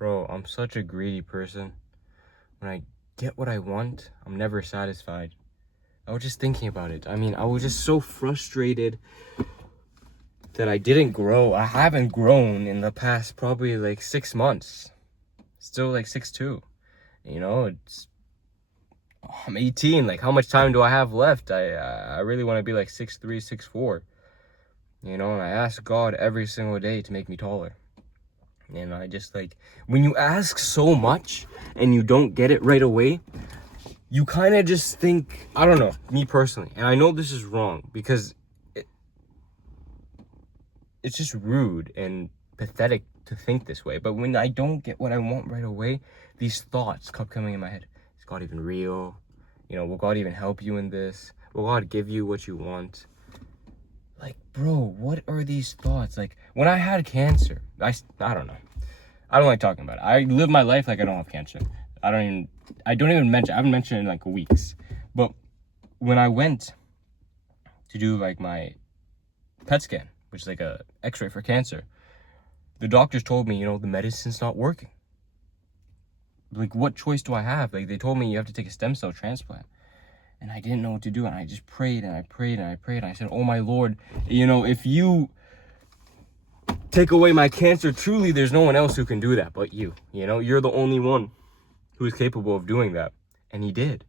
Bro, I'm such a greedy person. When I get what I want, I'm never satisfied. I was just thinking about it. I mean, I was just so frustrated that I didn't grow. I haven't grown in the past probably like 6 months. Still like 6'2". You know, I'm 18. Like, how much time do I have left? I really want to be like 6'3", 6'4". You know, and I ask God every single day to make me taller. And I just, like, when you ask so much and you don't get it right away, you kind of just think, I don't know, me personally, and I know this is wrong because it's just rude and pathetic to think this way. But when I don't get what I want right away, these thoughts kept coming in my head. Is God even real? You know, will God even help you in this? Will God give you what you want? Like, bro, what are these thoughts? Like, when I had cancer, I don't know. I don't like talking about it. I live my life like I don't have cancer. I haven't mentioned it in like weeks. But when I went to do like my PET scan, which is like a x-ray for cancer, the doctors told me, you know, the medicine's not working. Like, what choice do I have? Like, they told me you have to take a stem cell transplant. And I didn't know what to do. And I just prayed and I prayed and I prayed. And I said, oh my Lord, you know, if you take away my cancer, truly there's no one else who can do that but you. You know, you're the only one who is capable of doing that. And he did.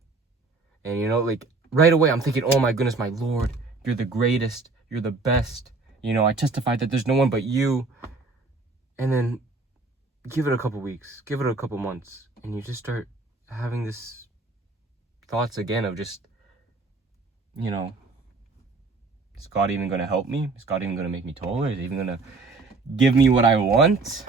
And, you know, like, right away I'm thinking, oh my goodness, my Lord, you're the greatest, you're the best. You know, I testified that there's no one but you. And then give it a couple weeks, give it a couple months, and you just start having this thoughts again of just, you know, is God even going to help me? Is God even going to make me taller? Is he even going to give me what I want?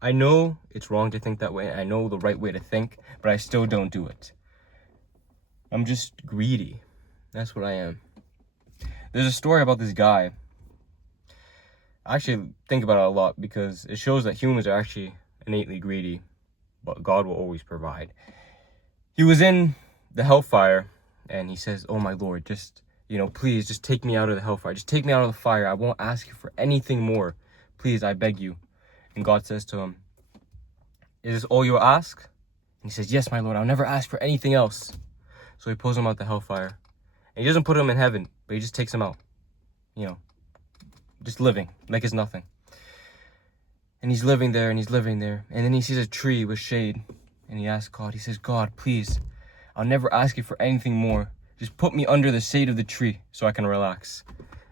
I know it's wrong to think that way. I know the right way to think, but I still don't do it. I'm just greedy. That's what I am. There's a story about this guy. I actually think about it a lot because it shows that humans are actually innately greedy, but God will always provide. He was in the hellfire and he says, oh my Lord, just, you know, please just take me out of the hellfire. Just take me out of the fire. I won't ask you for anything more. Please, I beg you. And God says to him, is this all you ask? And he says, yes, my Lord, I'll never ask for anything else. So he pulls him out the hellfire. And he doesn't put him in heaven, but he just takes him out. You know, just living like it's nothing. And he's living there and he's living there. And then he sees a tree with shade. And he asks God, he says, God, please, I'll never ask you for anything more. Just put me under the shade of the tree so I can relax.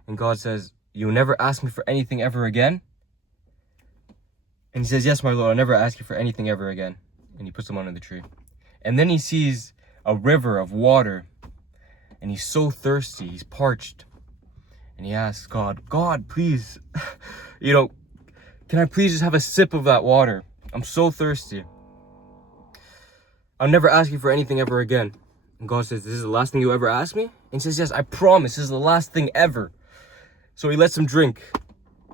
And God says, you'll never ask me for anything ever again? And he says, yes, my Lord, I'll never ask you for anything ever again. And he puts him under the tree. And then he sees a river of water. And he's so thirsty, he's parched. And he asks God, God, please, you know, can I please just have a sip of that water? I'm so thirsty. I'll never ask you for anything ever again. And God says, this is the last thing you ever ask me? And he says, yes, I promise, this is the last thing ever. So he lets him drink.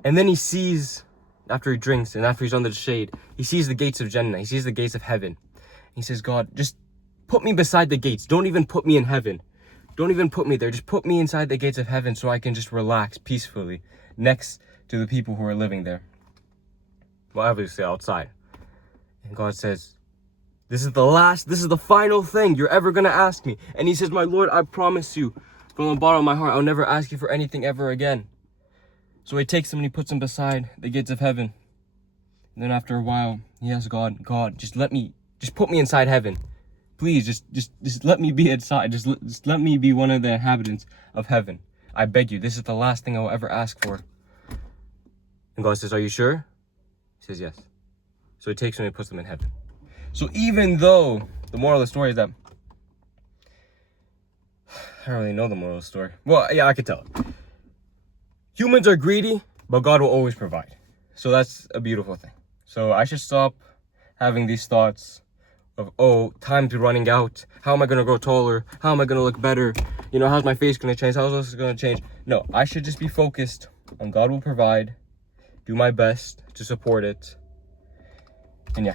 And then he sees, after he drinks and after he's under the shade, he sees the gates of Jannah. He sees the gates of heaven. He says, God, just put me beside the gates. Don't even put me in heaven. Don't even put me there. Just put me inside the gates of heaven so I can just relax peacefully next to the people who are living there. Well, obviously outside. And God says, this is the final thing you're ever going to ask me. And he says, my Lord, I promise you from the bottom of my heart, I'll never ask you for anything ever again. So he takes him and he puts him beside the gates of heaven. And then after a while, he asks God, God, just put me inside heaven. Please, just let me be inside. Just let me be one of the inhabitants of heaven. I beg you, this is the last thing I will ever ask for. And God says, are you sure? He says, yes. So he takes him and puts him in heaven. So even though the moral of the story is that, I don't really know the moral of the story. Well, yeah, I could tell it. Humans are greedy, but God will always provide. So that's a beautiful thing. So I should stop having these thoughts of, oh, time's running out. How am I going to grow taller? How am I going to look better? You know, how's my face going to change? How's this going to change? No, I should just be focused on God will provide, do my best to support it. And yeah.